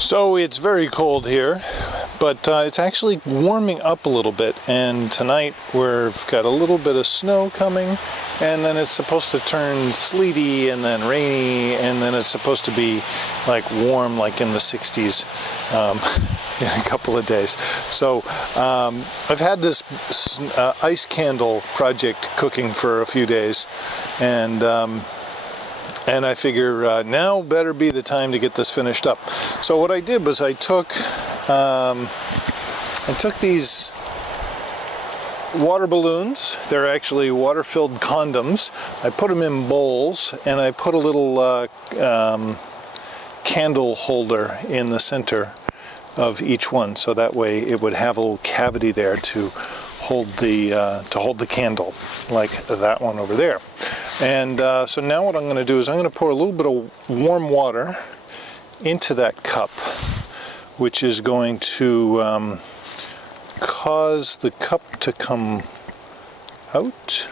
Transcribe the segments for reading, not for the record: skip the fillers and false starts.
So it's very cold here, but it's actually warming up a little bit, and tonight we've got a little bit of snow coming, and then it's supposed to turn sleety and then rainy, and then it's supposed to be like warm, like in the 60s in a couple of days. So I've had this ice candle project cooking for a few days, and I figure now better be the time to get this finished up. So what I did was I took these water balloons. They're actually water-filled condoms. I put them in bowls, and I put a little candle holder in the center of each one, so that way it would have a little cavity there to hold the candle, like that one over there. And so now what I'm going to do is I'm going to pour a little bit of warm water into that cup, which is going to cause the cup to come out.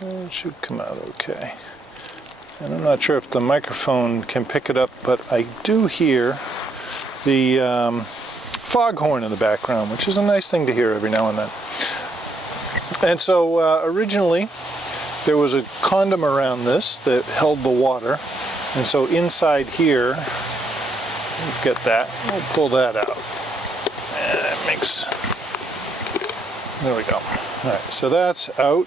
It should come out okay. And I'm not sure if the microphone can pick it up, but I do hear the foghorn in the background, which is a nice thing to hear every now and then. And so originally there was a condom around this that held the water, and so inside here we've got that. We'll pull that out, and it makes, there we go. Alright, so that's out,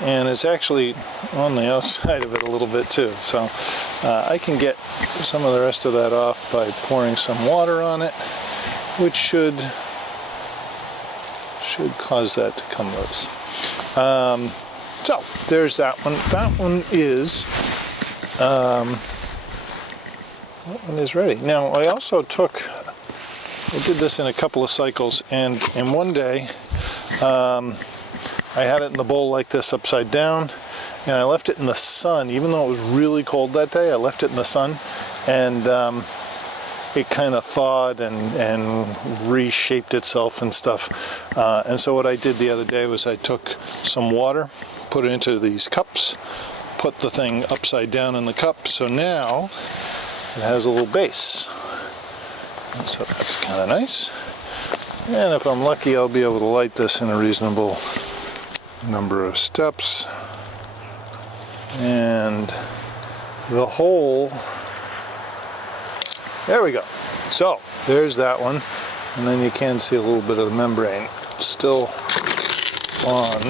and it's actually on the outside of it a little bit too, so I can get some of the rest of that off by pouring some water on it, which should cause that to come loose. So there's that one. That one is ready. Now I also I did this in a couple of cycles, and in one day I had it in the bowl like this upside down, and I left it in the sun. Even though it was really cold that day, I left it in the sun, and it kind of thawed and reshaped itself and stuff. And so what I did the other day was I took some water, put it into these cups, put the thing upside down in the cup, so now it has a little base. And so that's kind of nice. And if I'm lucky, I'll be able to light this in a reasonable number of steps. And the whole, there we go. So there's that one, and then you can see a little bit of the membrane still on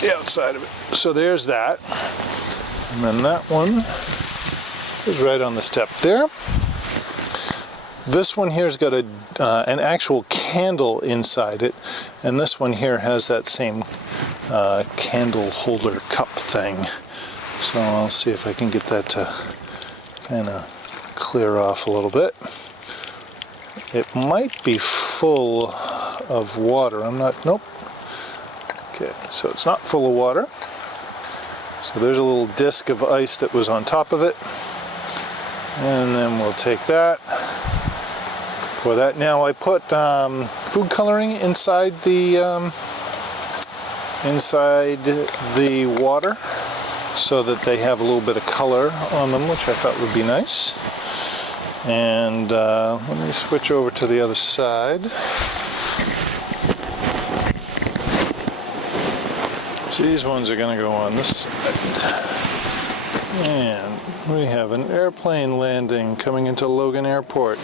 the outside of it. So there's that, and then that one is right on the step there. This one here's got an actual candle inside it, and this one here has that same candle holder cup thing. So I'll see if I can get that to kind of clear off a little bit. It might be full of water. I'm not, nope. Okay, so it's not full of water. So there's a little disc of ice that was on top of it. And then we'll take that. For that, now I put food coloring inside the water, so that they have a little bit of color on them, which I thought would be nice. And let me switch over to the other side. So these ones are going to go on this side. And we have an airplane landing coming into Logan Airport.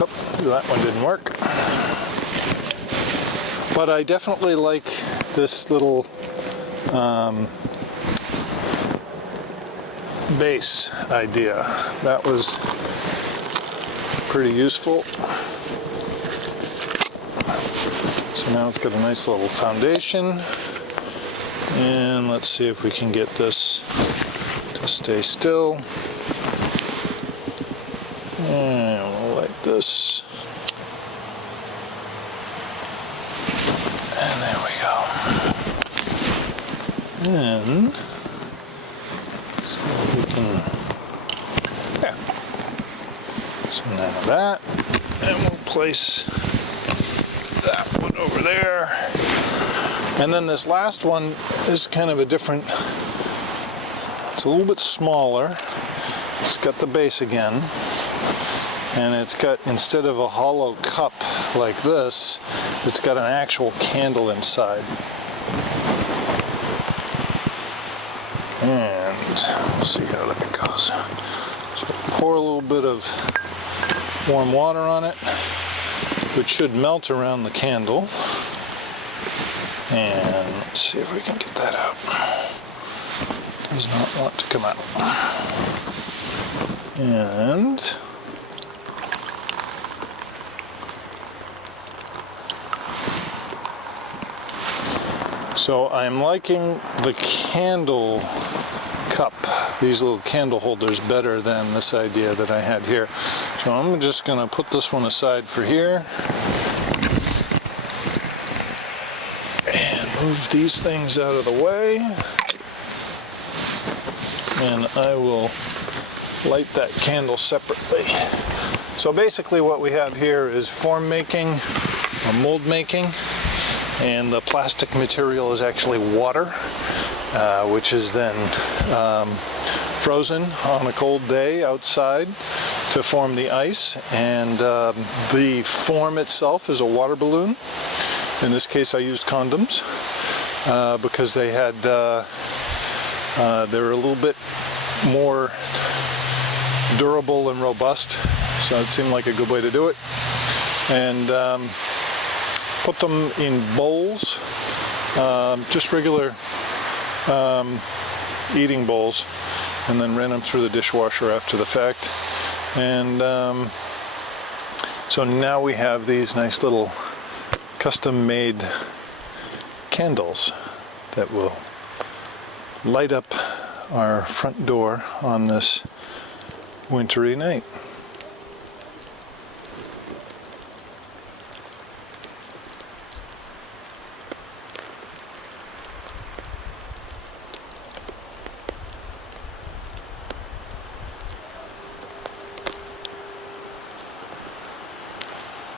Oh, that one didn't work. But I definitely like this little base idea. That was pretty useful. So now it's got a nice little foundation, and let's see if we can get this to stay still. And we'll light this. And there we go. And so we can, yeah. So now that, and we'll place that one over there. And then this last one is kind of a different, it's a little bit smaller. It's got the base again. And it's got, instead of a hollow cup like this, it's got an actual candle inside. And we'll see how that goes. So pour a little bit of warm water on it, which should melt around the candle. And let's see if we can get that out. Does not want to come out. And so I'm liking the candle cup, these little candle holders, better than this idea that I had here. So I'm just going to put this one aside for here and move these things out of the way, and I will light that candle separately. So basically what we have here is form making or mold making, and the plastic material is actually water, which is then frozen on a cold day outside to form the ice, and the form itself is a water balloon. In this case I used condoms because they had they're a little bit more durable and robust, so it seemed like a good way to do it. And put them in bowls, just regular eating bowls, and then ran them through the dishwasher after the fact. And so now we have these nice little custom made candles that will light up our front door on this wintry night.